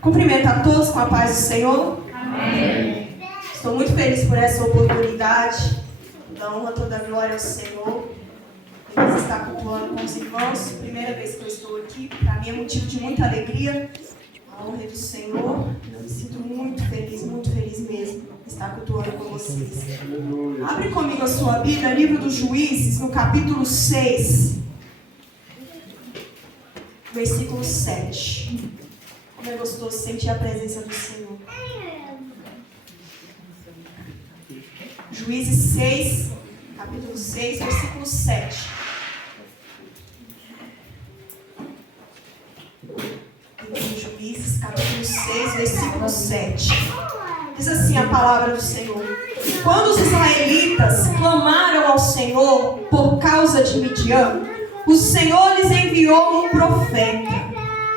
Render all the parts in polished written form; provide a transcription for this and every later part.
Cumprimento a todos com a paz do Senhor. Amém. Estou muito feliz por essa oportunidade. Da honra, toda a glória ao Senhor. Feliz estar cultuando com os irmãos. Primeira vez que eu estou aqui. Para mim é motivo de muita alegria. A honra é do Senhor. Eu me sinto muito feliz mesmo estar cultuando com vocês. Abre comigo a sua Bíblia, livro dos Juízes, no capítulo 6, versículo 7. Como é gostoso sentir a presença do Senhor. Juízes 6, capítulo 6, versículo 7. Juízes, capítulo 6, versículo 7. Diz assim a palavra do Senhor: quando os israelitas clamaram ao Senhor por causa de Midian, o Senhor lhes enviou um profeta.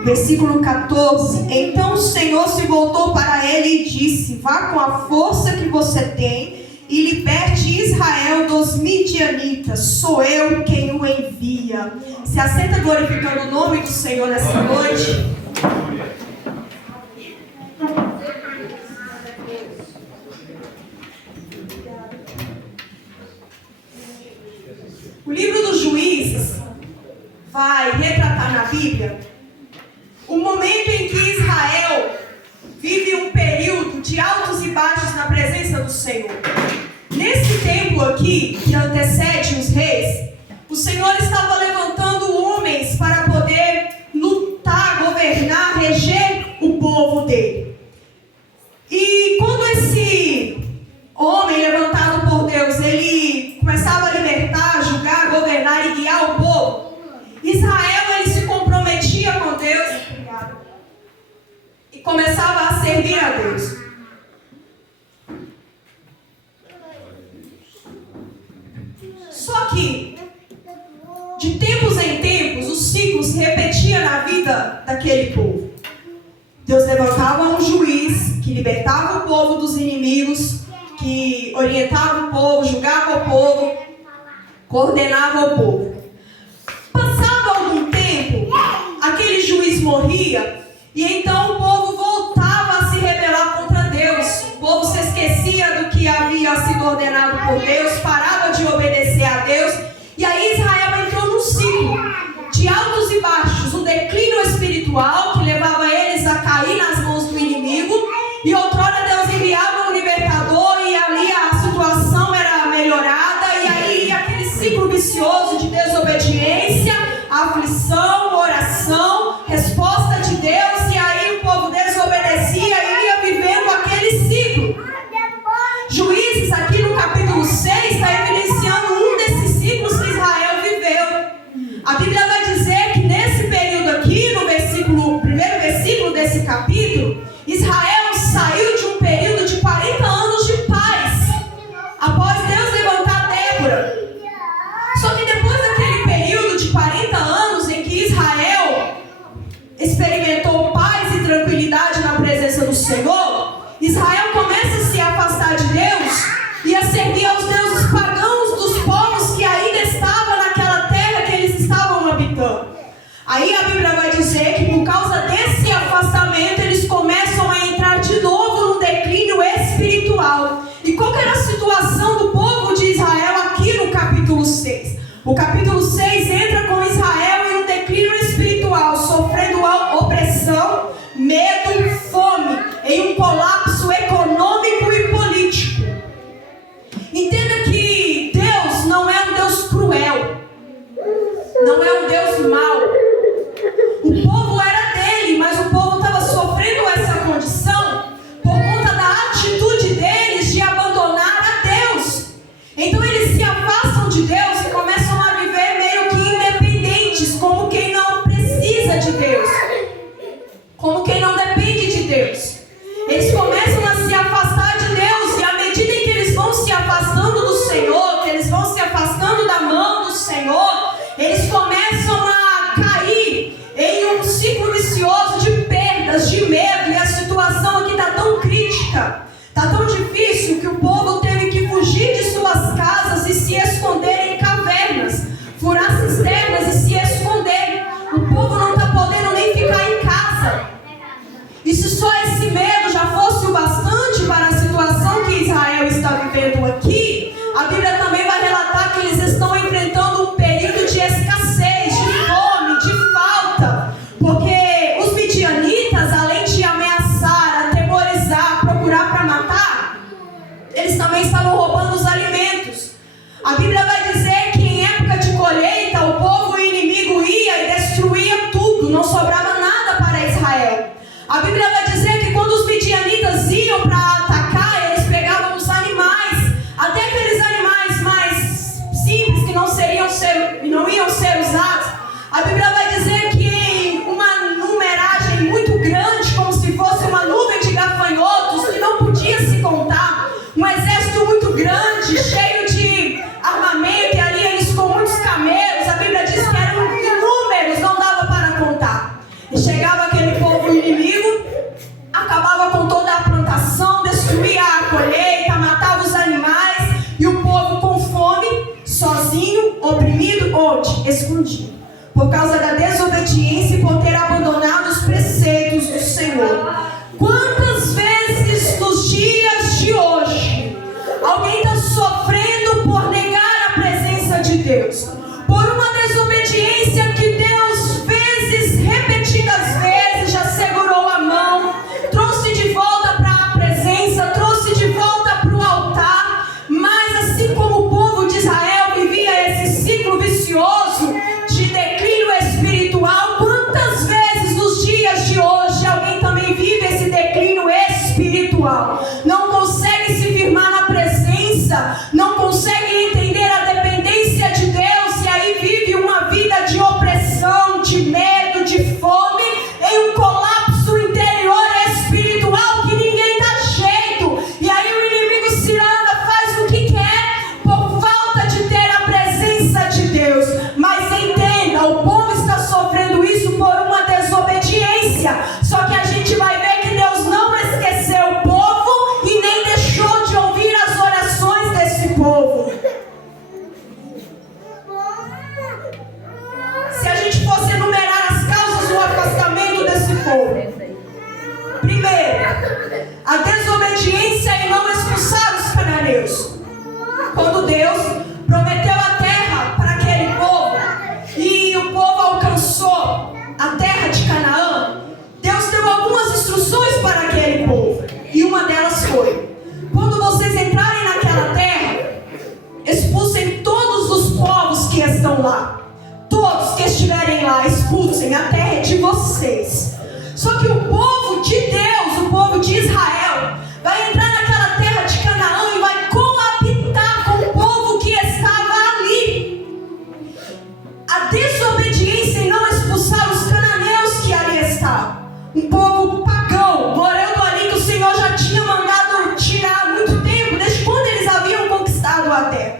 Versículo 14. Então o Senhor se voltou para ele e disse: vá com a força que você tem e liberte Israel dos midianitas. Sou eu quem o envia. Se assenta glorificando o nome do Senhor nessa noite. O livro dos Juízes vai retratar na Bíblia o momento em que Israel vive um período de altos e baixos na presença do Senhor. Nesse tempo aqui, que antecede os reis, o Senhor estava levantando homens para poder lutar, governar, reger o povo dele. E quando esse homem levantado por Deus, ele começava a libertar, julgar, governar e guiar o povo, Israel ele se comprometia com Deus e começava a servir a Deus. Só que, de tempos em tempos, o ciclo se repetia na vida daquele povo. Deus levantava um juiz que libertava o povo dos inimigos, que orientava o povo, julgava o povo, coordenava o povo. Passado algum tempo, aquele juiz morria e então o povo voltava a se rebelar contra Deus. O povo se esquecia do que havia sido ordenado por Deus, parava de obedecer a Deus. E aí Israel entrou num ciclo de altos e baixos, um declínio espiritual que levava eles a cair nas mãos do inimigo. E outrora Deus enviava um libertador e ali a situação era melhorada. E aí aquele ciclo vicioso de desobediência, aflição, oração, resposta de Deus. E aí o povo desobedecia e ia vivendo aquele ciclo. Juízes aqui no capítulo 6 está evidenciando um desses ciclos que Israel viveu. A Bíblia vai dizer que nesse período aqui, no primeiro versículo desse capítulo, Israel saiu de um período de 40 anos de paz, após Deus levantar Débora. Só que depois daquele período de 40 anos em que Israel experimentou paz e tranquilidade na presença do Senhor, Israel começa a se afastar de Deus e a servir aos deuses pagãos dos povos que ainda estavam naquela terra que eles estavam habitando. Aí a Bíblia vai dizer que por causa desse afastamento eles começam a entrar de novo num declínio espiritual. E qual que era a situação do povo de Israel aqui no capítulo 6? O capítulo 6 entra com Israel em um declínio espiritual, sofrendo opressão, medo, fome, em um colapso econômico e político. Entenda que Deus não é um Deus cruel, não é um Deus mau. O povo era dele, mas o povo estava sofrendo essa condição por conta da atitude deles de abandonar a Deus. Então eles se afastam de Deus e começam a viver meio que independentes, como quem não precisa de Deus, como quem não depende de Deus. Eles começam a se afastar de Deus e à medida em que eles vão se afastando do Senhor, que eles vão se afastando da mão do Senhor, eles começam a morte escondido, por causa da desobediência e por ter abandonado os preceitos do Senhor. Quantas vezes nos dias de hoje alguém está sofrendo por negar a presença de Deus, por uma desobediência que Deus, repetidas vezes, já segurou a mão, trouxe de volta para a presença, trouxe de volta para o altar, mas assim como o povo de Israel vivia esse ciclo vicioso de declínio espiritual, quantas vezes nos dias de hoje alguém também vive esse declínio espiritual, não consegue se firmar na presença, não consegue entender a dependência de Deus, e aí vive uma vida de opressão, de medo, de fome, em um colapso interior espiritual que ninguém dá jeito, e aí o inimigo se anda, faz o que quer por falta de ter a presença de Deus. Mas entenda, o povo está sofrendo isso por uma desobediência, só que a gente vai ver que Deus não esqueceu o povo e nem deixou de ouvir as orações desse povo. Se a gente fosse enumerar as causas do afastamento desse povo: primeiro, a desobediência em não expulsar os cananeus. Quando Deus prometeu a terra para aquele povo e o povo alcançou a terra de Canaã, Deus deu algumas instruções para aquele povo, e uma delas foi: quando vocês entrarem naquela terra, expulsem todos os povos que estão lá. Todos que estiverem lá, expulsem, a terra é de vocês. Só que o povo de Deus, o povo de Israel, vai entrar naquela terra de Canaã e vai coabitar com o povo que estava ali. A desobediência em não expulsar os cananeus que ali estavam, um povo pagão, morando ali, que o Senhor já tinha mandado tirar há muito tempo, desde quando eles haviam conquistado a terra.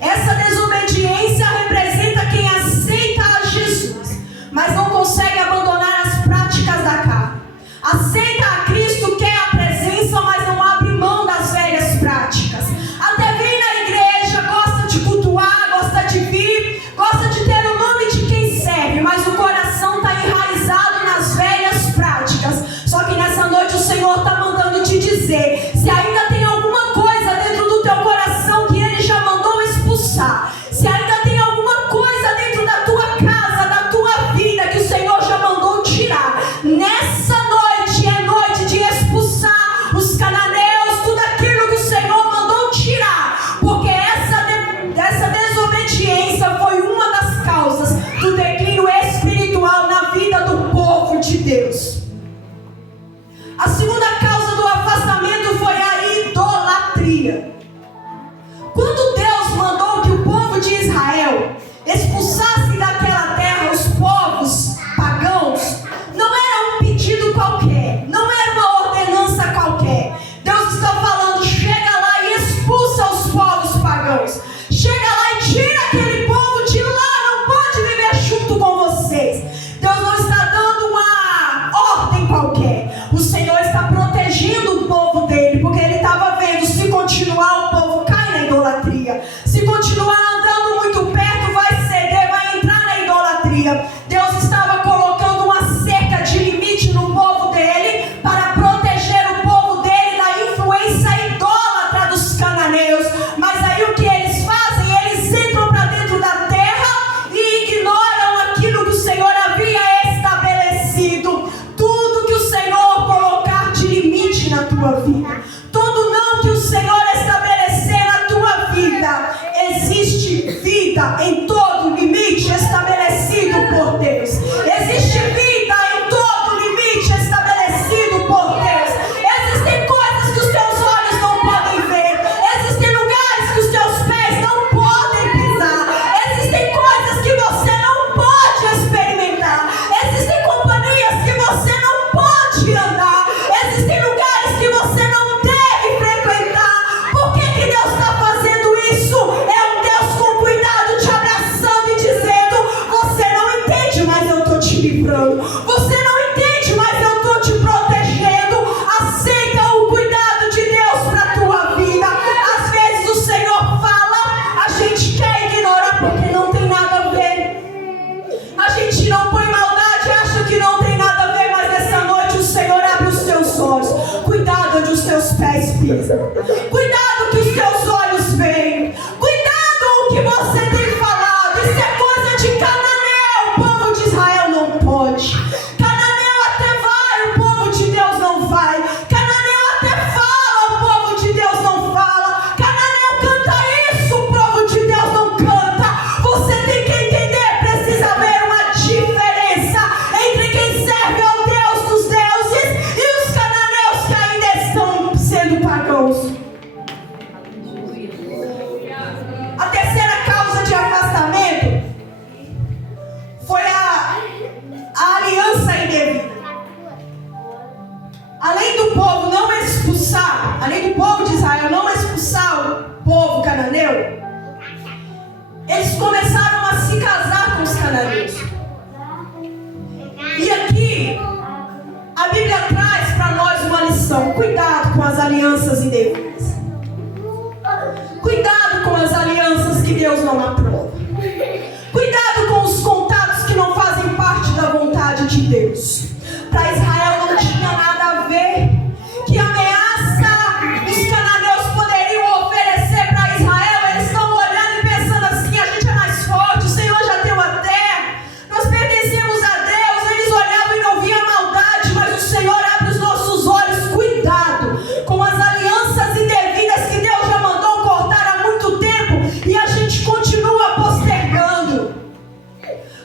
Essa desobediência representa quem aceita a Jesus, mas não consegue abandonar as práticas da carne. Aceita a Cristo, quer a presença, mas não abre mão das velhas práticas. Até vem na igreja, gosta de cultuar, gosta de vir, gosta de ter o nome de quem serve, mas o coração está enraizado nas velhas práticas. Só que nessa noite o Senhor está mandando te dizer: se ainda tem alguma coisa dentro do teu coração que Ele já mandou expulsar, se ainda tem alguma coisa dentro da tua casa, da tua vida, que o Senhor já mandou tirar, nessa noite é noite de expulsar os cananeus, tudo aquilo que o Senhor mandou tirar, porque essa desobediência foi uma das causas do declínio espiritual na vida do povo de Deus. A segunda causa do afastamento foi a idolatria. Quando Deus mandou que o povo de Israel expulsasse daquela terra os povos pagãos, não era um pedido qualquer, não era uma ordenança qualquer. Deus está falando: chega lá e expulsa os povos pagãos. Chega lá e tira aquele povo de lá, não pode viver junto com vocês. Deus não está dando uma ordem qualquer. O Senhor está protegendo o povo dele, porque Ele estava vendo, se continuar o povo cai na idolatria. Se continuar andando muito perto, vai ceder, vai entrar na idolatria. Deus estava colocando uma cerca de limite no povo dele, para proteger o povo dele da influência idólatra dos cananeus. Mas aí o que eles fazem? Eles entram para dentro da terra e ignoram aquilo que o Senhor havia estabelecido. Tudo que o Senhor colocar de limite na tua vida, todo não que o Senhor estabelecer na tua vida, existe vida em todo limite estabelecido por Deus. Existe vida em todo limite estabelecido por Deus. Existem coisas que os teus olhos não podem ver, existem lugares que os teus pés não podem pisar, existem coisas que você não pode experimentar, existem companhias que você não pode andar, existem lugares que você não deve frequentar. Por que Deus está fazendo isso? É um Deus com cuidado, te abraçando e dizendo: você não entende, mas eu estou te livrando. Você não entende, mas eu estou te protegendo. Aceita o cuidado de Deus para a tua vida. Às vezes o Senhor fala, a gente quer ignorar porque não tem nada a ver. tristeza. Cuidado que os teus olhos veem. Cuidado o que você tem falado. Isso é coisa de Cananeu. O povo de Israel não pode. Cananeu até vai, o povo de Deus não vai. Cananeu até fala, o povo de Deus não fala. Cananeu canta isso, o povo de Deus não canta. Você tem que entender, precisa haver uma diferença entre quem serve ao Deus dos deuses e os cananeus que ainda estão sendo pagãos. A terceira causa de afastamento foi a aliança indevida. Além do povo não expulsar, além do povo de Israel não expulsar o povo cananeu, eles começaram a se casar com os cananeus. E aqui a Bíblia traz para nós uma lição: cuidado com as alianças indevidas. Cuidado com as alianças que Deus não aprova. Cuidado com os contatos que não fazem parte da vontade de Deus. Para Israel não tinha nada a ver. Que ameaça os cananeus poderiam oferecer para Israel? Eles estão olhando e pensando assim: a gente é mais forte, o Senhor já deu a terra, nós pertencemos a Deus. Eles olhavam e não viam maldade, mas o Senhor abre os nossos olhos. Cuidado com as alianças indevidas que Deus já mandou cortar há muito tempo e a gente continua postergando.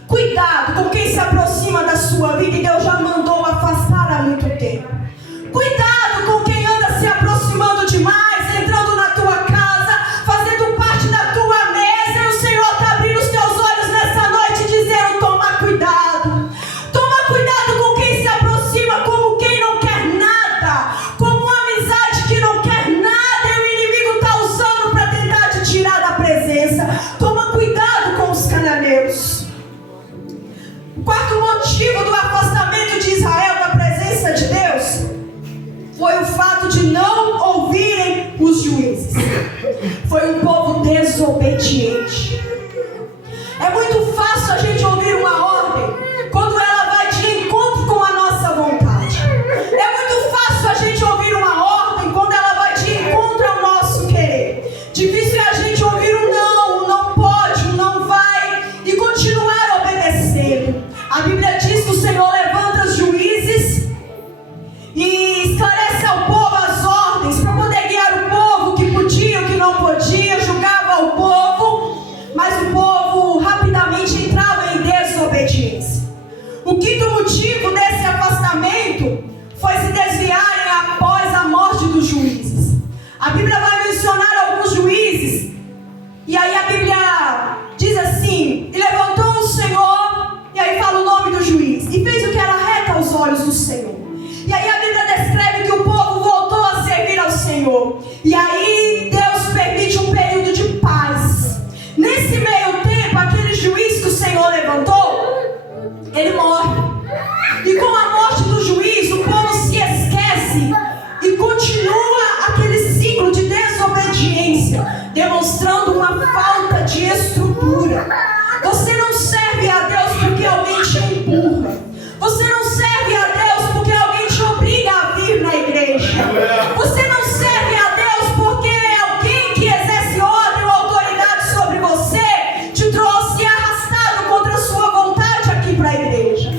Cuidado com quem se aproxima da sua vida e Deus já mandou afastar há muito tempo. Cuidado com quem anda se aproximando demais, entrando na tua casa, fazendo parte da tua mesa, e o Senhor está abrindo os teus olhos nessa noite, dizendo: toma cuidado. Toma cuidado com quem se aproxima como quem não quer nada, como uma amizade que não quer nada e o inimigo está usando para tentar te tirar da presença. Toma cuidado com os cananeus. O quarto motivo do afastamento de Israel da presença de Deus foi o fato de não ouvirem os juízes. Foi um povo desobediente. É muito fácil a gente ouvir uma ordem quando ela vai de encontro com a nossa vontade. É muito fácil a gente ouvir uma ordem quando ela vai de encontro ao nosso querer. Difícil é a gente ouvir um não, um não pode, um não vai e continuar obedecendo. A Bíblia diz que o Senhor levanta os juízes e esclarece ao povo as ordens para poder guiar o povo, que podia, o que não podia, julgava o povo, mas o povo rapidamente entrava em desobediência. O quinto motivo desse afastamento foi se desviarem após a morte dos juízes. A Bíblia vai mencionar alguns juízes, e aí a Bíblia diz assim: e levantou o Senhor, e aí fala o nome do juiz, e fez o que era reto aos olhos do Senhor. E aí a Bíblia descreve que o povo voltou a servir ao Senhor. E aí Deus permite um período de paz. Nesse meio tempo, aquele juiz que o Senhor levantou, ele morre. E com a morte do juiz, o povo se esquece e continua aquele ciclo de desobediência, demonstrando uma falta de estrutura. Você não serve a Deus porque alguém te empurra. Você não serve a Deus porque alguém te obriga a vir na igreja. Você não serve a Deus porque alguém que exerce ordem ou autoridade sobre você te trouxe arrastado contra a sua vontade aqui para a igreja.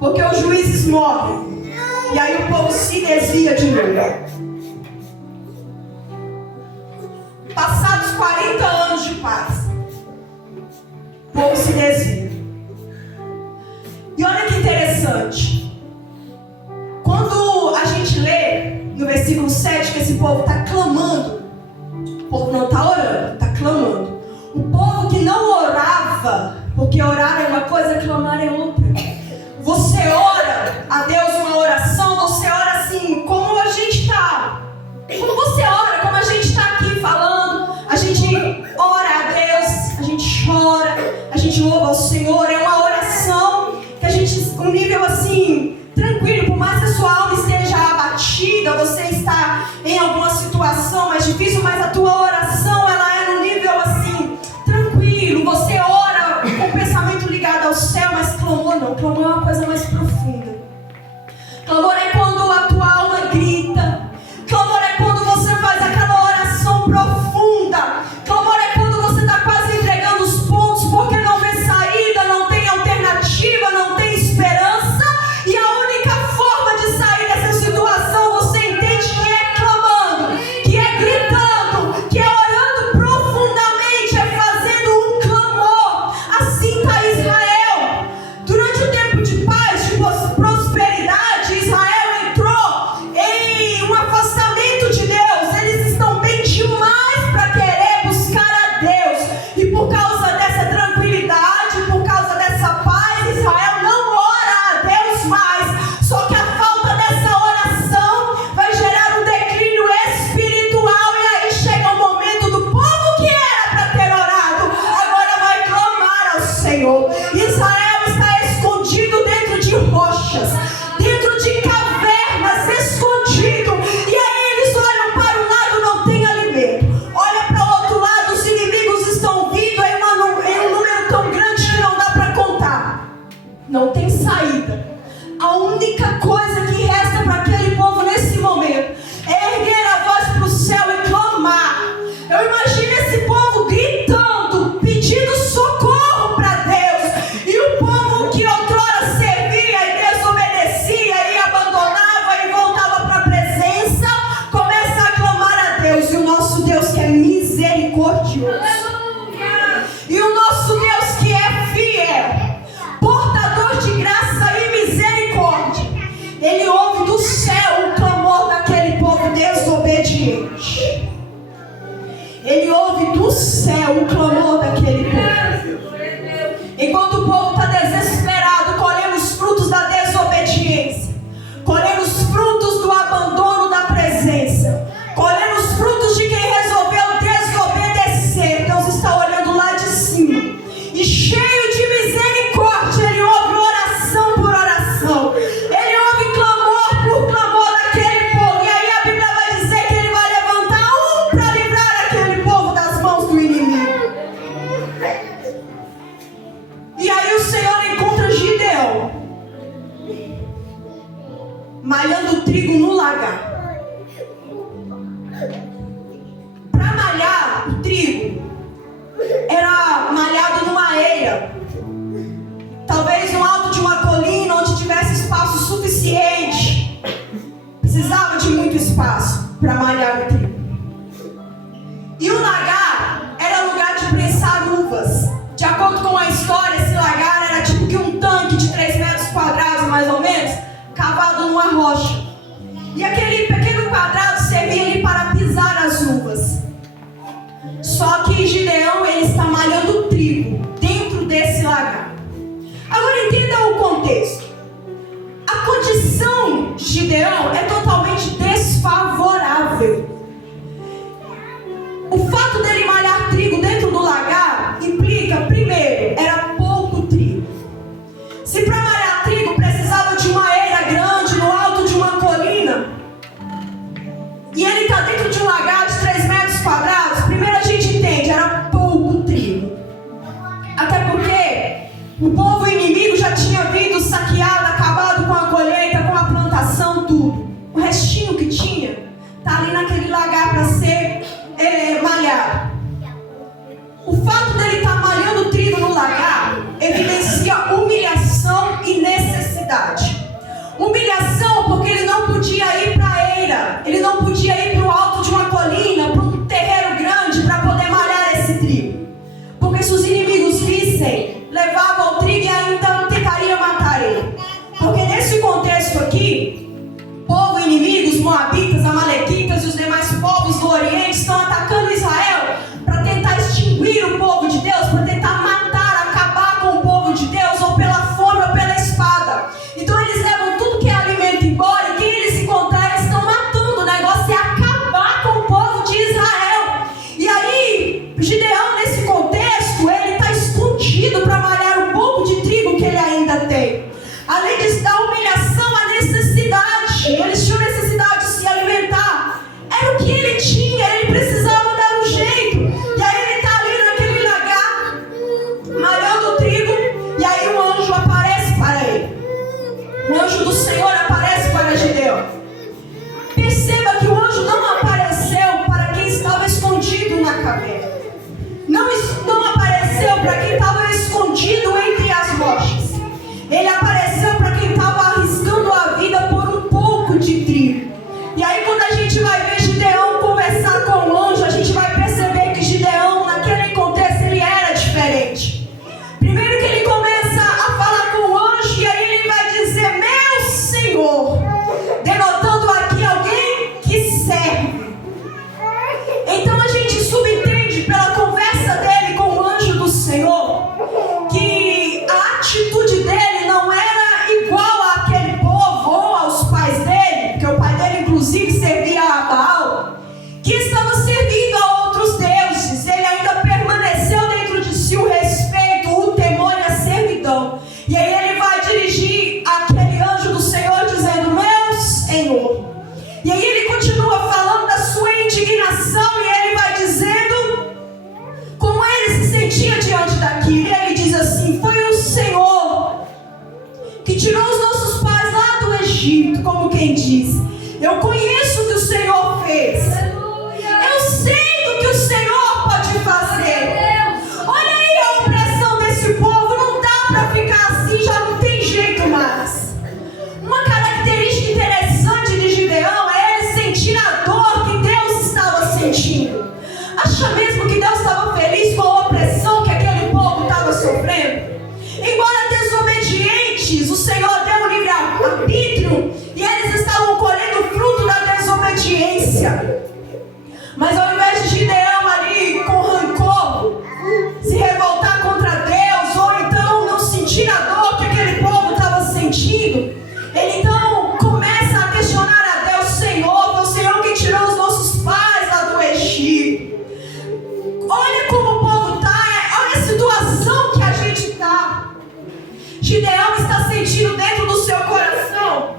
porque os juízes morrem. E aí o povo se desvia de novo. Passados 40 anos de paz, o povo se desvia. E olha que interessante. Quando a gente lê no versículo 7 que esse povo está clamando, o povo não está orando, está clamando. O povo que não orava, porque orar é uma coisa, clamar é outra. Você ora a Deus uma oração, você ora assim, como a gente está. Como você ora, como a gente está aqui falando, a gente ora a Deus, a gente chora, a gente louva ao Senhor. É uma oração que a gente, um nível assim, tranquilo, por mais que a sua alma esteja abatida, você está em alguma situação mais difícil, mas a tua oração, ela é num nível assim, tranquilo. Você ora com o pensamento ligado ao céu, mas clamor não. Clamor é uma coisa mais profunda. Clamor é quando a tua alma grita. Clamor é quando você faz aquela oração profunda. Clamor é quando você está quase entregando os pontos, porque não vê saída, não tem alternativa, não tem esperança. E a única forma de sair dessa situação, você entende que é clamando, que é gritando, que é orando profundamente, é fazendo um clamor. Assim está Israel. Durante o tempo de paz, de prosperidade, Israel entrou em um afastamento de Deus. Eles estão bem demais para querer buscar a Deus. E por causa dessa tranquilidade, por causa dessa paz, Israel não ora a Deus mais. Só que a falta dessa oração vai gerar um declínio espiritual. E aí chega o momento do povo que era para ter orado, agora vai clamar ao Senhor. Israel está escondido dentro de rochas, dentro de cavernas, escondido. E aí eles olham para um lado, não tem alimento. Olha para o outro lado, os inimigos estão vindo em um número tão grande que não dá para contar. Não tem saída. A única coisa que resta para aquele povo nesse momento é erguer a voz para o céu e clamar. Eu imagino esse povo gritando, pedindo socorro para Deus. E o povo que outrora servia e desobedecia e abandonava e voltava para a presença, começa a clamar a Deus. E o nosso Deus que é misericordioso, e o nosso Deus que é fiel, portador de graça e misericórdia, Ele ouve do céu o clamor daquele povo desobediente. Ele ouve do céu o clamor daquele povo. Enquanto o povo está desesperado, colhendo os frutos da desobediência, colhendo os frutos do abandono da presença, colhendo os frutos de quem resolveu desobedecer, Deus está olhando lá de cima. E cheio de misericórdia, Ele ouve oração por oração. Ele ouve clamor por clamor daquele povo. E aí a Bíblia vai dizer que Ele vai levantar um para livrar aquele povo das mãos do inimigo. E aí o Senhor encontra Gideão malhando trigo no lagar. Para malhar o trigo, era malhado numa eira, talvez no alto de uma colina onde tivesse espaço suficiente. Precisava de muito espaço para malhar o trigo. E o lagar era lugar de prensar uvas. De acordo com a história, esse lagar era tipo que um tanque de 3 metros quadrados, mais ou menos, cavado numa rocha. E aquele pequeno quadrado servia ali para pisar as uvas. Só que Gideão, ele está malhando trigo dentro desse lagar. Agora entenda o contexto. A condição de Gideão é totalmente desfavorável. O fato dele malhar trigo dentro do lagar implica, primeiro, era pouco trigo. Se para malhar trigo precisava de uma eira grande no alto de uma colina, e ele está dentro de um lagar de 3 metros quadrados, primeiro a gente entende, era pouco trigo. Até porque o povo inimigo já tinha vindo saqueado, acabado com a colheita, com a plantação, tudo. O restinho que tinha está ali naquele lagar para ser malhado. O fato dele estar malhando trigo no lagar evidencia humilhação e necessidade. necessidade. Humilhação porque ele não podia ir para a eira, ele não podia ir para o alto de uma colina, para um terreiro grande para poder malhar esse trigo. Porque se os inimigos vissem, levavam o trigo e ainda tentariam matar ele. Porque nesse contexto aqui, povo inimigo, os moabitas, amalequitas e os demais povos do Oriente estão atacando Israel para tentar extinguir o povo de Deus, para tentar matar, acabar com o povo de Deus, ou pela fome ou pela espada. Então eles levam tudo que é alimento embora, e quem eles encontrar, eles estão matando. O negócio é acabar com o povo de Israel. E aí, Gideão, nesse contexto, ele está escondido para malhar o pouco de trigo que ele ainda tem. Além da humilhação, a necessidade. Eles tinham necessidade de se alimentar. Era o que ele tinha, ele precisava dar um jeito. E aí ele está ali naquele lagar, malhando o trigo, e aí um anjo aparece para ele. O anjo do Senhor aparece para Gideão. Perceba que o anjo não apareceu para quem estava escondido na caverna. Não apareceu para quem estava escondido entre as rochas. Ele apareceu para quem estava arriscando a vida por um pouco de trigo. E aí quando a gente vai ver Gideão conversar com o anjo, a gente vai perceber que Gideão, naquele contexto, ele era diferente. Primeiro que ele começa a falar com o anjo, e aí ele vai dizer, meu Senhor, denotando aqui alguém que serve. Então a gente subentende pela conversa dele com o anjo do Senhor, que a atitude dele não era igual àquele povo ou aos pais dele, porque o pai dele inclusive servia a Baal, que estava servindo a outros deuses. Ele ainda permaneceu dentro de si o respeito, o temor e a servidão. E aí ele vai dirigir aquele anjo do Senhor dizendo, meu Senhor. E aí ele continua falando da sua indignação, e ele vai dizendo como ele se sentia diante daquilo. E ele diz assim, foi o Senhor que tirou os nossos pais lá do Egito, como quem diz. Eu conheço o que o Senhor fez. Eu sei do que o Senhor pode fazer. Olha aí a opressão desse povo. Não dá para ficar assim, já não tem jeito mais. Uma característica interessante de Gideão é ele sentir a dor que Deus estava sentindo. Acha mesmo que Deus estava feliz com a opressão que aquele povo estava sofrendo? Embora desobedientes, o Senhor deu um livre-arbítrio e eles estavam colhendo o fruto da desobediência. Mas ao invés de Gideão ali com rancor, se revoltar contra Deus, ou então não sentir a dor que aquele povo estava sentindo, ele então começa a questionar a Deus, Senhor, foi o Senhor que tirou os nossos pais lá do Egito. Olha como o povo está, olha a situação que a gente está. Gideão está sentindo dentro do seu coração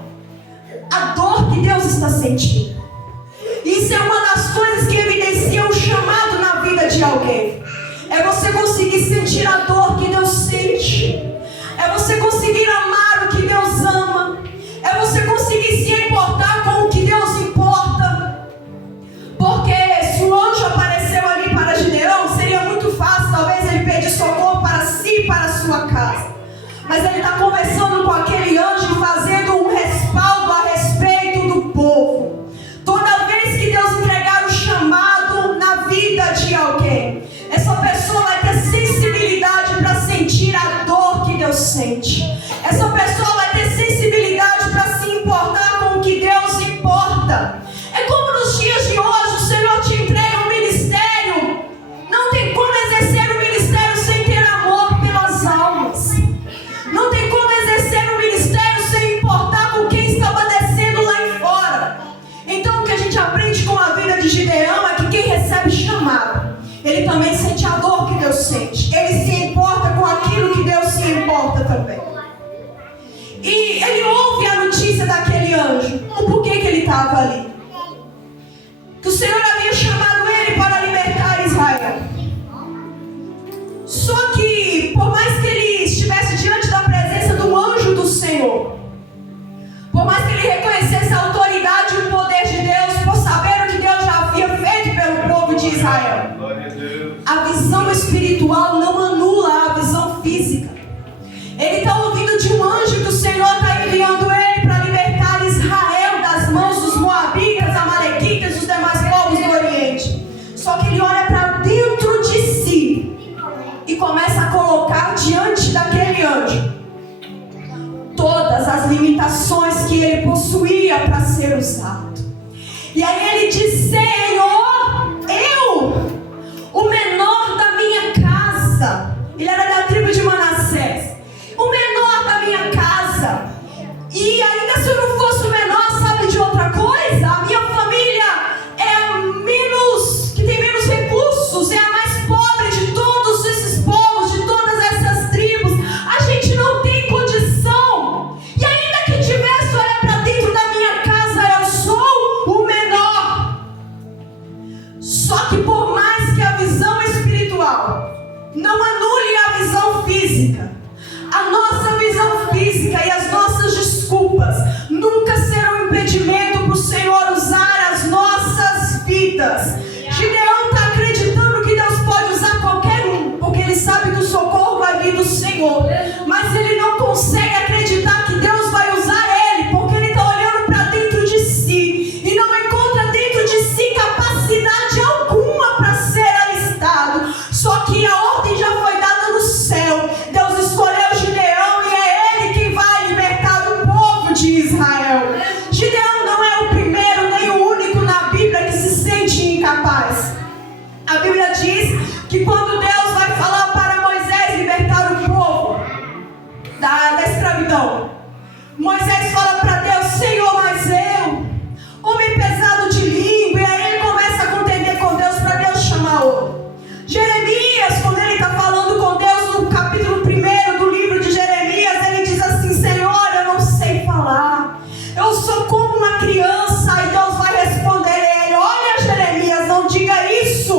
a dor que Deus está sentindo. Isso é uma das coisas que evidencia um chamado na vida de alguém. É você conseguir sentir a dor que Deus sente. É você conseguir amar o que Deus ama. É você conseguir se importar com o que Deus importa. Porque se o anjo apareceu ali para Gideão, seria muito fácil, talvez ele pedir socorro para si e para a sua casa. Mas ele está conversando com aquele anjo e fazendo um respaldo a respeito do povo. Toda vez que Deus entregar o chamado na vida de alguém, essa pessoa vai ter sensibilidade para sentir a dor que Deus sente. Essa pessoa vai ter sensibilidade para se importar com o que Deus importa. É como nos dias de hoje, o Senhor te entrega um ministério. Não tem como exercer o ministério sem ter amor pelas almas. Não tem como exercer o ministério sem importar com quem está padecendo lá em fora. Então o que a gente aprende com a vida de Gideão é que quem recebe chamado, ele também sente a dor que Deus sente. Ele se importa com aquilo que Deus se importa também. E ele ouve a notícia daquele anjo. O porquê que ele estava ali. Que o Senhor havia chamado ele para libertar Israel. Só que, por mais que ele estivesse diante da presença do anjo do Senhor, por mais que ele reconhecesse a autoridade e o poder de Deus, por saber o que Deus já havia feito pelo povo de Israel, a visão espiritual não anula a visão física. Ele está ouvindo de um anjo que o Senhor está salto. E aí ele diz: Senhor, o menor da minha casa, ele era da tribo de Manassés, o menor da minha casa, e ainda se eu não fosse o menor, sabe de outra coisa? A minha família é a menos, que tem menos recursos, é a mais pobre de todos esses povos, de todas essas tribos. A gente não tem condição, e ainda que tivesse, olha para dentro da minha casa, eu sou o menor. Só que por mais que a visão espiritual não anule a visão física, a nossa visão física e as nossas desculpas nunca serão impedimento para o Senhor usar as nossas vidas. Gideão está acreditando que Deus pode usar qualquer um, porque ele sabe que o socorro vai vir do Senhor, mas ele não consegue acreditar que Deus vai usar ele, porque ele está olhando para dentro de si e não encontra dentro de si capacidade alguma para ser alistado. Só que a ordem já foi dada no céu. Deus escolheu Gideão e é ele quem vai libertar o povo de Israel. Gideão não é o primeiro nem o único na Bíblia que se sente incapaz. A Bíblia diz que quando Deus vai falar para Moisés libertar o povo da escravidão, Moisés fala para Deus: Senhor, mas eu, homem pesado de língua, e aí ele começa a contender com Deus para Deus chamar outro. Jeremias, quando ele está falando com Deus no capítulo 1 do livro de Jeremias, ele diz assim: Senhor, eu não sei falar, eu sou como uma criança. E Deus vai responder a ele: olha, Jeremias, não diga isso.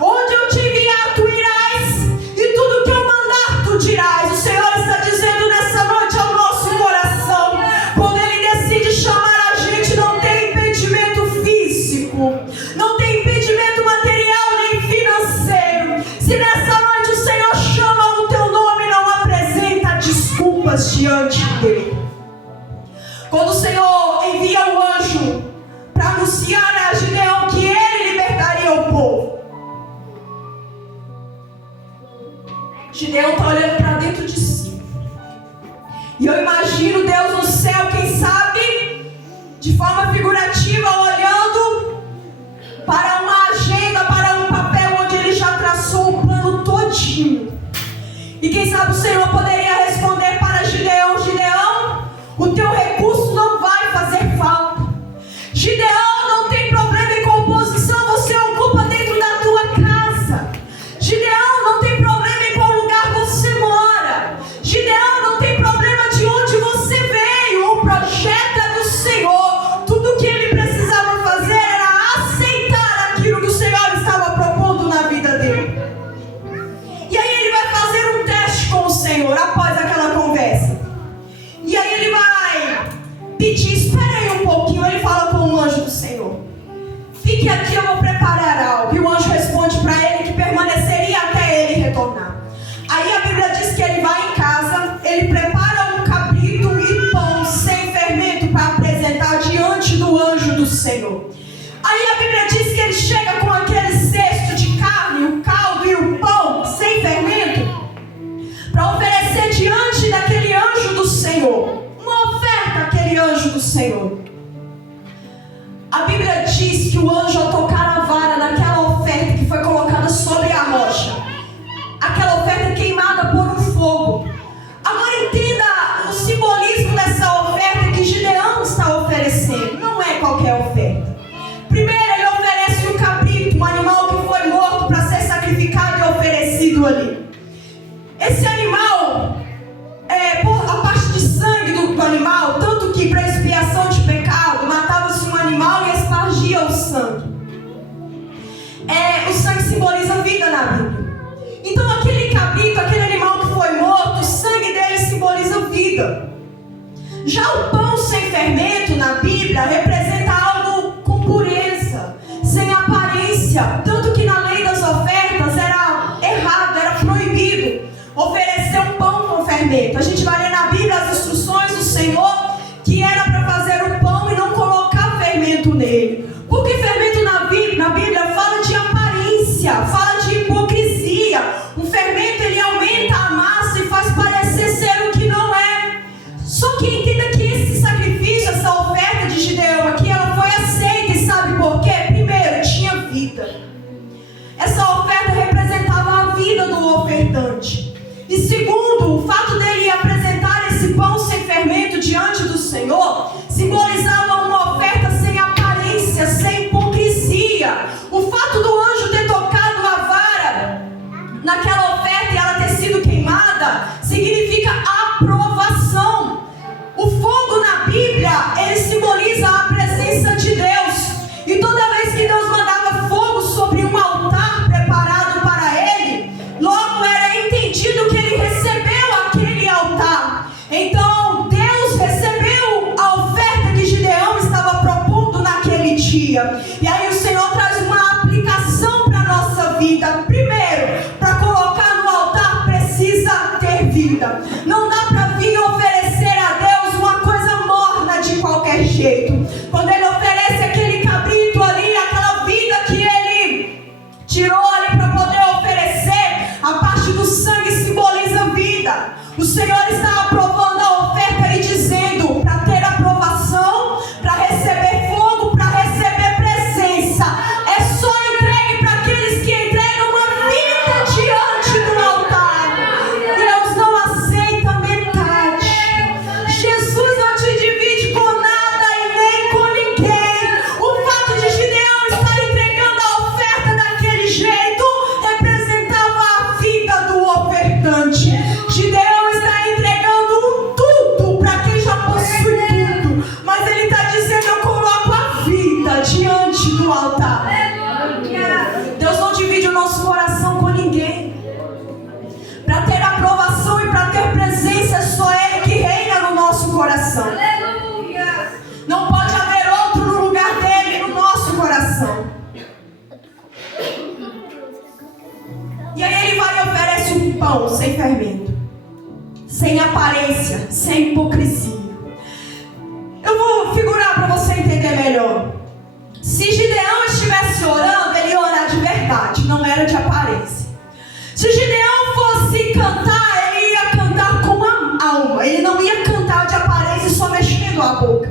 Onde eu te enviar, tu irás, e tudo que eu mandar, tu dirás. O Senhor está dizendo nessa noite ao nosso coração: quando ele decide chamar a gente, não tem impedimento físico, não tem impedimento material nem financeiro. Se nessa noite o Senhor chama no teu nome, não apresenta desculpas diante dele. Quando o Senhor envia o anjo para anunciar a Gideão que ele libertaria o povo, Gideão está olhando para dentro de si. E eu imagino Deus no céu, quem sabe, de forma figurativa, olhando para uma agenda, para um papel onde ele já traçou o plano todinho. E quem sabe o Senhor poderia responder para Gideão: Gideão, o teu recurso não vai fazer falta. Gideão, não tem problema em composição, você ocupa dentro da tua casa. Gideão, não tem problema em qual lugar você mora. Gideão, não tem problema de onde você veio. O projeto é do Senhor. Tudo que ele precisava fazer era aceitar aquilo que o Senhor estava propondo na vida dele. E aí ele vai fazer um teste com o Senhor após aquela conversa. E aí ele vai pedir: espera aí um pouquinho. Ele fala com o anjo do Senhor: fique aqui, eu vou preparar algo. E o anjo responde para ele que permaneceria até ele retornar. Aí a Bíblia diz que ele vai em casa, ele prepara um cabrito e pão sem fermento para apresentar diante do anjo do Senhor. Aí a Bíblia diz que ele chega com aquele cesto de carne, o caldo e o pão sem fermento, para oferecer diante daquele anjo do Senhor. Uma oferta àquele anjo do Senhor. A Bíblia diz que o anjo, ao tocar a vara naquela oferta que foi colocada sobre a rocha, aquela oferta queimada por um fogo. Agora entenda o simbolismo dessa oferta que Gideão está oferecendo. Não é qualquer oferta. Primeiro ele oferece um cabrito, um animal que foi morto para ser sacrificado e oferecido ali. Esse animal, a parte de sangue do animal, tanto que para expiação de pecado, matava-se um animal e espargia o sangue. O sangue simboliza vida na Bíblia. Então aquele cabrito, aquele animal que foi morto, o sangue dele simboliza vida. Já o pão sem fermento na Bíblia representa algo com pureza, sem aparência. Tanto que na lei das ofertas era errado, era proibido oferecer um pão com fermento. A gente vai ler na Bíblia as instruções do Senhor que era para fazer o pão e não colocar fermento nele. Porque fermento na Bíblia fala de aparência, fala de hipocrisia. O fermento ele aumenta a massa e faz parecer ser o que não é. Só que entenda que esse sacrifício, essa oferta de Gideão aqui, ela foi simboliza a presença de Deus. E toda vez que Deus mandava fogo sobre um altar preparado para ele, logo era entendido que ele recebeu aquele altar. Então Deus recebeu a oferta que Gideão estava propondo naquele dia. E aí o Senhor traz uma aplicação para a nossa vida. Primeiro, para colocar no altar precisa ter vida. Não dá para vir oferecer a Deus uma coisa morna de qualquer jeito. Quando ele oferece aquele cabrito ali, aquela vida que ele tirou ali para poder oferecer, a parte do sangue simboliza vida. O Senhor está aprovando a oferta e dizendo para ter aprovação, para receber fogo, para receber presença. É só entregue para aqueles que entregam uma vida diante do altar. Deus não aceita metade. Jesus não te divide com nada e nem com ninguém. O fato de Gideão estar entregando a oferta daquele jeito representava a vida do ofertante. Gideão está entregando um tudo para quem já possui tudo, mas ele está dizendo: eu coloco a vida diante do altar. Deus não divide o nosso coração com ninguém. Para ter aprovação e para ter presença, é só Ele que reina no nosso coração. Não pode haver outro no lugar dele no nosso coração. E aí ele vai e oferece um pão sem fermento, sem aparência, sem hipocrisia. Eu vou figurar para você entender melhor. Se Gideão estivesse orando, ele ia orar de verdade, não era de aparência. Se Gideão fosse cantar, ele ia cantar com a alma. Ele não ia cantar de aparência só mexendo a boca.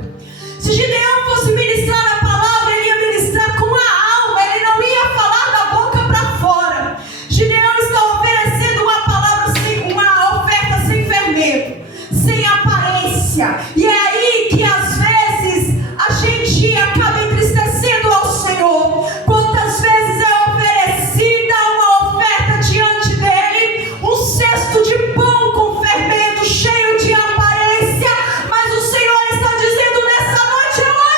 Se Gideão fosse ministrar a palavra, ele ia ministrar com a alma. Ele não ia falar da boca para fora. Gideão está oferecendo uma palavra, uma oferta sem fermento, sem aparência. E é aí que às vezes a gente acaba entristecendo ao Senhor. Quantas vezes é oferecida uma oferta diante dele, um cesto de pão com fermento, cheio de aparência, mas o Senhor está dizendo nessa noite: eu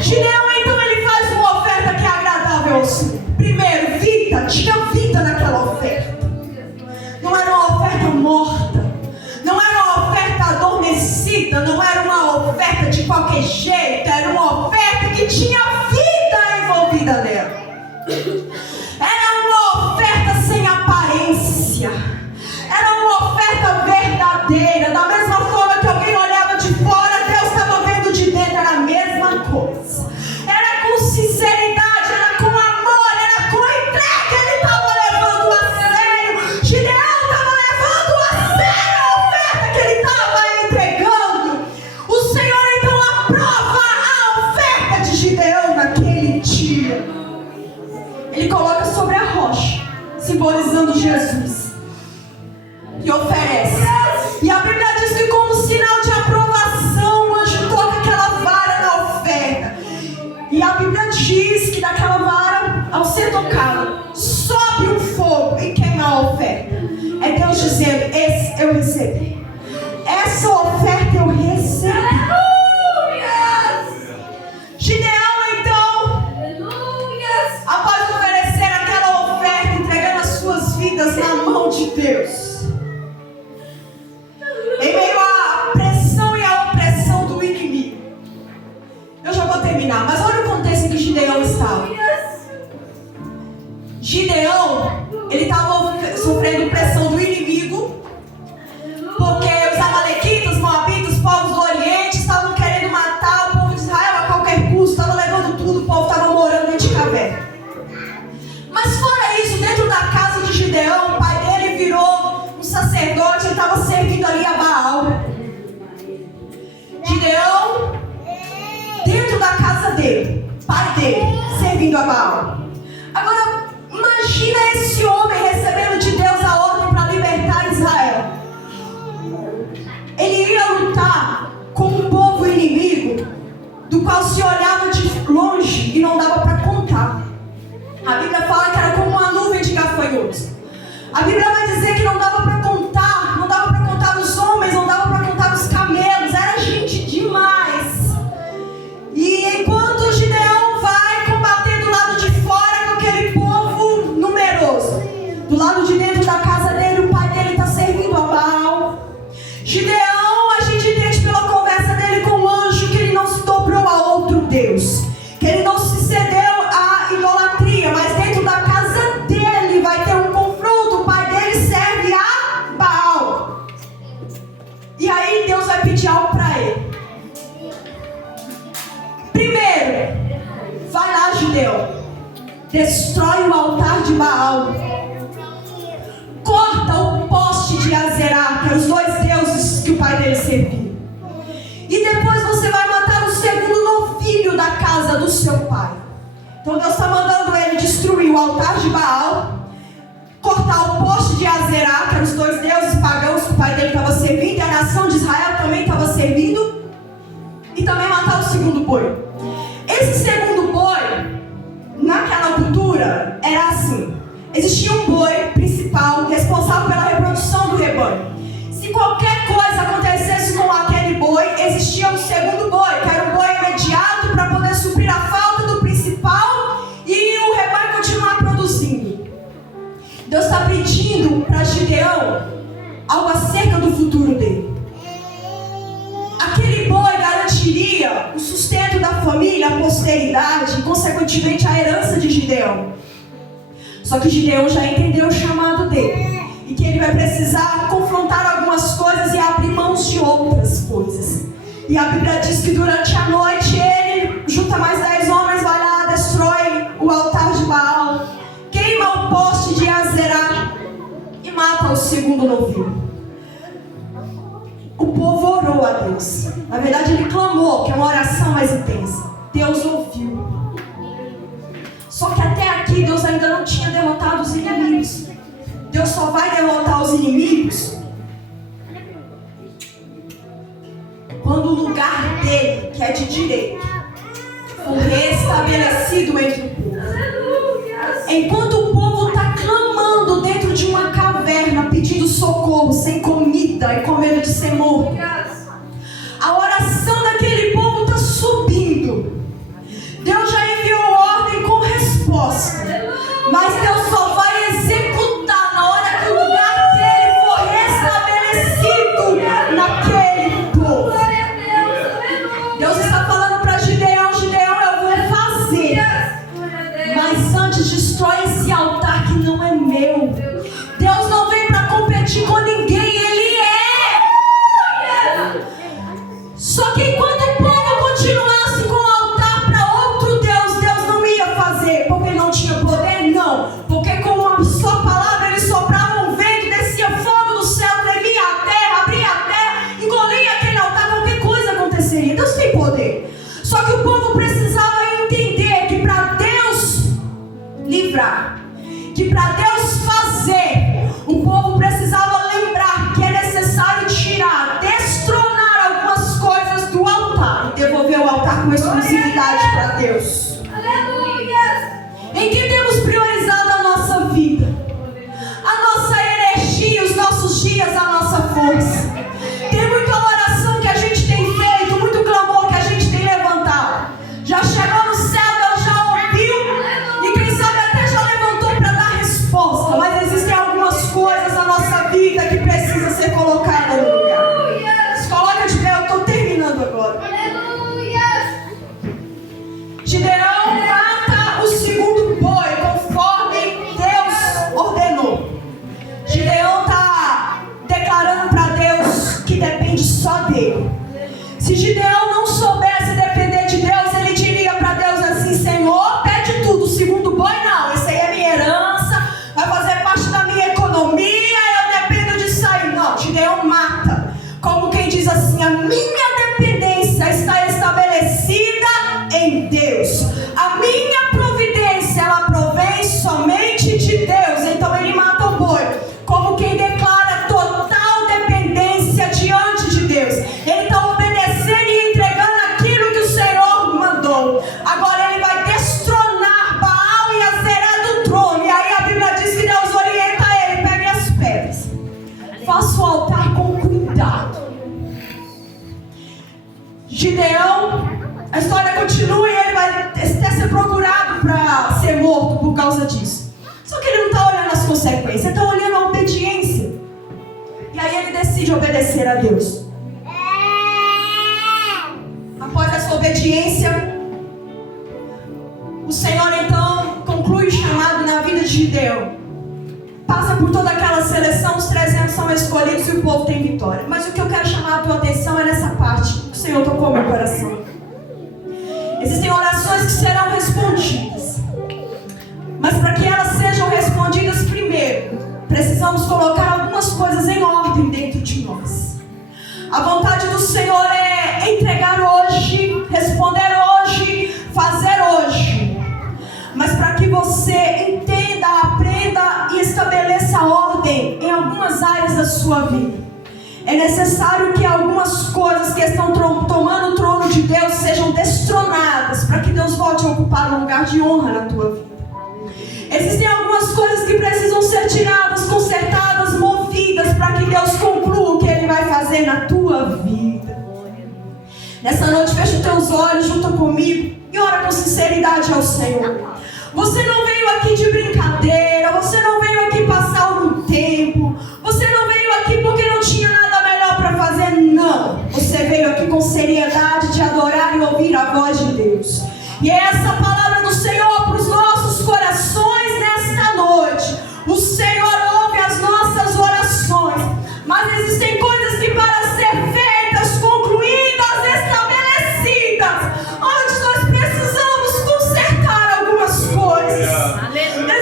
Gideão, então, ele faz uma oferta que é agradável ao Senhor. Primeiro, vida. Tinha vida naquela oferta. Não era uma oferta morta. Não era uma oferta adormecida. Não era uma oferta de qualquer jeito. Era uma oferta que tinha vida envolvida nela. Era uma oferta sem aparência. Era uma oferta verdadeira. Da mesma forma que alguém olhava de fora, Deus estava vendo de dentro. Era a mesma coisa. Era com sinceridade, era com amor, era com entrega. Ele estava levando a sério. Gideão estava levando a sério a oferta que ele estava entregando. O Senhor então aprova a oferta de Gideão naquele dia. Ele coloca sobre a rocha, simbolizando Jesus, e oferece. E a Bíblia diz que, como sinal de aprovação, o anjo toca aquela vara na oferta. E a Bíblia diz que daquela vara, ao ser tocada, sobe um fogo e queima a oferta. É Deus dizendo: esse eu recebi. Essa oferta eu recebi. Gideão, então, após oferecer aquela oferta, entregando as suas vidas na mão de Deus, em meio à pressão e à opressão do inimigo. Eu já vou terminar, mas olha o contexto em que Gideão estava. Gideão, ele estava sofrendo pressão do inimigo, porque os amalequitas, os moabitas, os povos do Oriente estavam querendo matar o povo de Israel a qualquer custo. Estavam levando tudo, o povo estava morando dentro de caverna. Mas fora isso, dentro da casa de Gideão, o pai dele virou um sacerdote, ele estava servindo ali a Baal. Gideão, dentro da casa dele, pai dele, servindo a Baal. Agora, imagina esse homem recebendo de Deus a ordem para libertar Israel. Ele ia lutar com um povo inimigo, do qual se olhava de longe e não dava para contar. A Bíblia fala que era como uma nuvem de gafanhotos. A Bíblia vai dizer que não dava para contar, não dava para contar os homens, não dava para contar os camelos, era gente demais. E enquanto Gideão vai combater do lado de fora com aquele povo numeroso, do lado de dentro da casa dele, o pai dele está servindo a Baal. Gideão, a gente entende pela conversa dele com o anjo que ele não se dobrou a outro Deus, que ele não se cedeu à idolatria, mas dentro da casa dele vai ter um confronto. O pai dele serve a Baal. E aí Deus vai pedir algo para ele. Primeiro, vai lá, Gideão, destrói o altar de Baal, corta o poste de Azerá, que eram os dois deuses que o pai dele servia. E depois você vai matar o segundo novilho da casa do seu pai. Então Deus está mandando ele destruir o altar de Baal, cortar o poste de Azerá, que eram os dois deuses pagãos que o pai dele estava servindo, e a nação de Israel também estava servindo, e também matar o segundo boi. Esse segundo boi, naquela cultura, era assim: existia um boi principal, responsável pela reprodução do rebanho. Se qualquer coisa acontecesse com aquele boi, existia um segundo boi, que era um boi imediato para poder suprir a falta do principal e o rebanho continuar produzindo. Deus está pedindo para Gideão algo acerca do futuro dele. Aquele boi garantiria o sustento da família, a posteridade e, consequentemente, a herança de Gideão. Só que Gideão já entendeu o chamado dele e que ele vai precisar confrontar algumas coisas e abrir mãos de outras coisas. E a Bíblia diz que durante a noite ele junta mais 10 homens, vai lá, destrói o altar de Baal, queima o poste de Azerá e mata o segundo novilho. O povo orou a Deus. Na verdade, ele clamou, que é uma oração mais intensa. Deus ouviu. Só que até aqui Deus ainda não tinha derrotado os inimigos. Deus só vai derrotar os inimigos quando o lugar dele, que é de direito, for restabelecido entre o povo. Enquanto o povo está clamando dentro de uma caverna, pedindo socorro, sem comida e com medo de ser morto, a oração daquele povo está subindo. Só que o povo precisava entender que para Deus livrar, que para Deus fazer, o povo precisava lembrar que é necessário tirar, destronar algumas coisas do altar e devolver o altar com exclusividade para Deus. Em que temos priorizado a nossa vida, a nossa energia, os nossos dias, a nossa força? Tem muita oração que a gente tem feito, muito clamor que a gente tem levantado. Já chegou no céu, Deus já ouviu e quem sabe até já levantou para dar resposta. Mas existem algumas coisas na nossa vida que precisam ser colocadas no lugar. Se coloca de pé, eu estou terminando agora. Gideão mata o segundo boi conforme Deus ordenou. Gideão está declarando para Deus que depende só dele. Se Gideão não soubesse depender de Deus, ele diria para Deus assim: Senhor, pede tudo, o segundo boi não, esse aí é minha herança, vai fazer parte da minha economia, eu dependo disso aí. Não, Gideão mata, como quem diz assim: a minha dependência está estabelecida em Deus, a minha providência ela provém somente de Deus. Então ele mata o boi, como quem declara total dependência diante de Deus. Ele está obedecendo e entregando aquilo que o Senhor mandou. Agora ele vai destronar Baal e Azerá do trono. E aí a Bíblia diz que Deus orienta ele: pegue as pedras, faça o altar com cuidado. Gideão, a história continua e ele vai até ser procurado para ser morto por causa disso. Só que ele não está olhando as consequências, ele está olhando a obediência. E aí ele decide obedecer a Deus. Após essa obediência, o Senhor então conclui o chamado na vida de Gideão. Passa por toda aquela seleção, os 300 são escolhidos e o povo tem vitória. Mas o que eu quero chamar a tua atenção é nessa parte que o Senhor tocou meu coração. Existem orações que serão respondidas, mas para que elas sejam respondidas primeiro, precisamos colocar algumas coisas em ordem dentro de nós. A vontade do Senhor é entregar hoje, responder hoje, fazer hoje. Mas para que você entenda, aprenda e estabeleça ordem em algumas áreas da sua vida, é necessário que algumas coisas que estão tomando o trono de Deus sejam destronadas, para que Deus volte a ocupar um lugar de honra na tua vida. Existem algumas coisas que precisam ser tiradas, consertadas, movidas, para que Deus conclua o que Ele vai fazer na tua vida. Nessa noite, fecha os teus olhos junto comigo e ora com sinceridade ao Senhor. Você não veio aqui de brincadeira, você não veio aqui passar algum tempo, você não veio aqui porque não tinha nada melhor para fazer, não. Você veio aqui com seriedade de adorar e ouvir a voz de Deus. E é essa palavra do Senhor para os nossos corações nesta noite. O Senhor ouve as nossas orações, mas existem coisas que para ser feitas, concluídas, estabelecidas, antes nós precisamos consertar algumas coisas.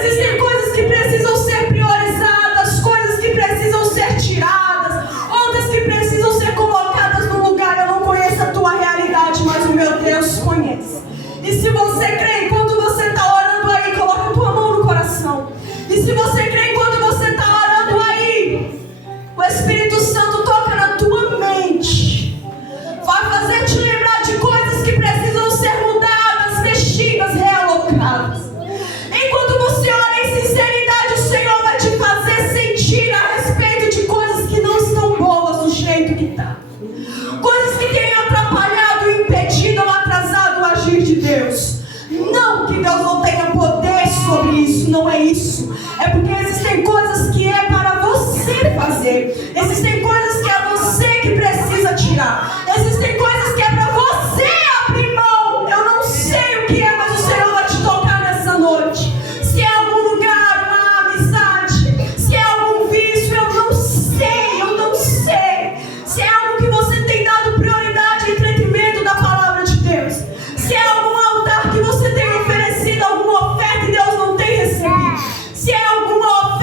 Existem coisas que precisam ser priorizadas, coisas que precisam ser tiradas, outras que precisam ser colocadas no lugar. Eu não conheço a tua realidade, mas o meu Deus conhece. E se você crê, enquanto você está orando aí, coloca a tua mão no coração. E se você crê, enquanto você está orando aí, o Espírito Santo toca na tua mente, vai fazer te lembrar de coisas que precisam ser mudadas, mexidas, realocadas. Enquanto você ora em sinceridade, o Senhor vai te fazer sentir a respeito de coisas que não estão boas do jeito que está. Coisas que têm atrapalhado, impedido ou atrasado o agir de Deus. Não que Deus não tenha poder sobre isso, não é isso. É porque existem coisas que é para você fazer. Existem coisas que é você que precisa tirar. Existem coisas que é para você abrir mão. Eu não sei o que é, mas o Senhor vai te tocar nessa noite. Se é algum lugar, uma amizade, se é algum vício, eu não sei, eu não sei. Se é algo que você tem dado prioridade, entendimento da palavra de Deus. Se é algum altar que você tem oferecido alguma oferta e Deus não tem recebido. Se é alguma oferta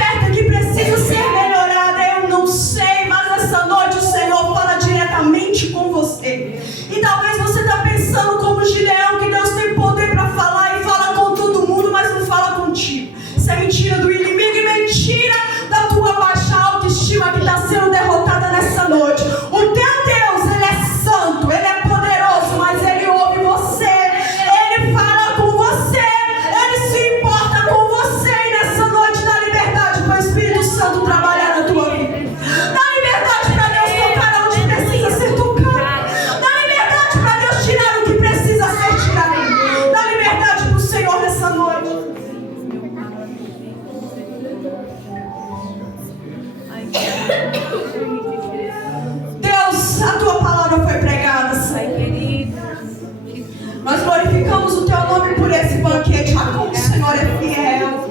glorificamos o teu nome por esse banquete. Ah, como o Senhor é fiel.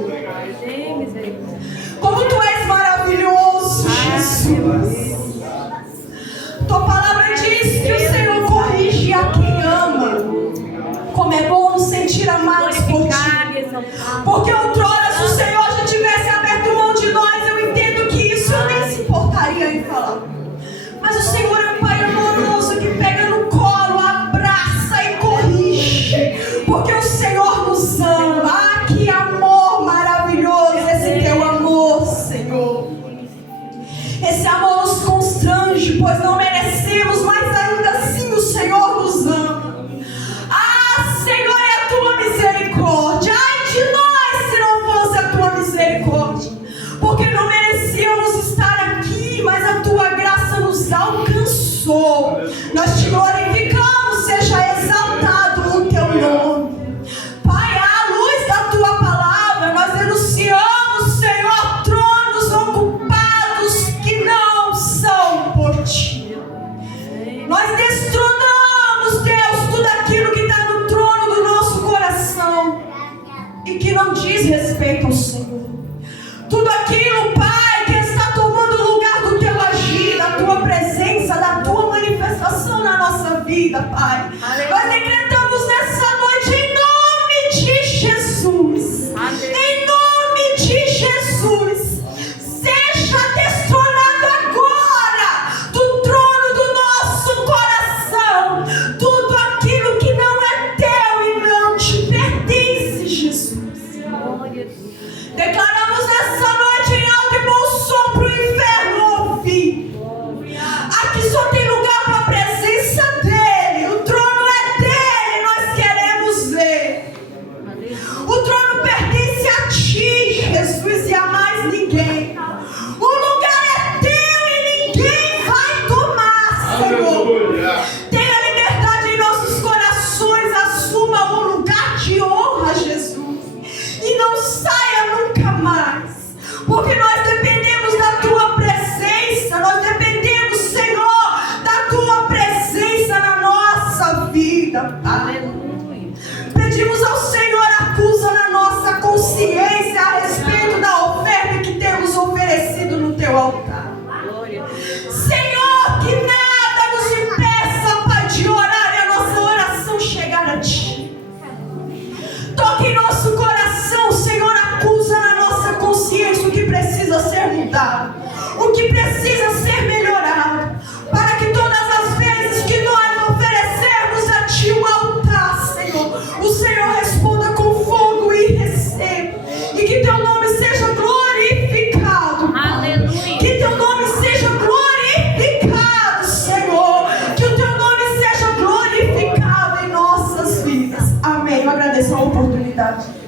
Como tu és maravilhoso, Jesus. Tua palavra diz que o Senhor corrige a quem ama. Como é bom nos sentir amados por ti. Porque outrora, se o Senhor já tivesse aberto mão de nós, eu entendo que isso eu nem se importaria em falar. Mas o Senhor é um Pai amoroso que pega no colo, abraça e corrige. Porque o Senhor nos ama. Ah, que amor maravilhoso esse teu amor, Senhor. Esse amor nos constrange, pois não merecemos, mas ainda assim o Senhor nos ama. Ah, Senhor, é a tua misericórdia. Ai de nós se não fosse a tua misericórdia. Porque não merecíamos estar aqui, mas a tua graça nos alcançou. Nós te glorificamos, seja exaltado o teu nome. Pai, à luz da tua palavra, nós denunciamos, Senhor, tronos ocupados que não são por ti. Nós destronamos, Deus, tudo aquilo que está no trono do nosso coração e que não diz respeito ao Senhor. Tudo aquilo, Pai, que está tomando o lugar do teu agir, da tua presença, da tua manifestação na nossa vida, Pai. Nós decretamos nessa noite em nome de Jesus. Em nome de Jesus. Seja destronado agora do trono do nosso coração tudo aquilo que não é teu e não te pertence, Jesus. Declaramos nessa noite em alto e bom som para o inferno ouvir. Aqui só tem lugar para a presença dele. O trono é dele, nós queremos ver. O trono pertence a ti, Jesus, e a mais ninguém. O lugar é teu e ninguém vai tomar, Senhor. Tenha liberdade em nossos corações, assuma um lugar de honra, Jesus. E não saia nunca mais, porque nós dependemos da tua presença, nós dependemos, Senhor, da tua presença na nossa vida. Aleluia. Pedimos ao Senhor, acusa na nossa consciência a respeito da oferta que temos oferecido no teu altar. Senhor, que nada nos impeça, Pai, de orar e a nossa oração chegar a ti. Toque em nosso coração, Senhor, acusa na nossa consciência o que precisa ser mudado, o que precisa ser melhorado, para que todas as vezes que nós oferecermos a ti o altar, Senhor, o Senhor responda com fogo e receba, e que teu nome seja glorificado. Aleluia. Que teu nome seja glorificado, Senhor, que o teu nome seja glorificado em nossas vidas. Amém. Eu agradeço a oportunidade.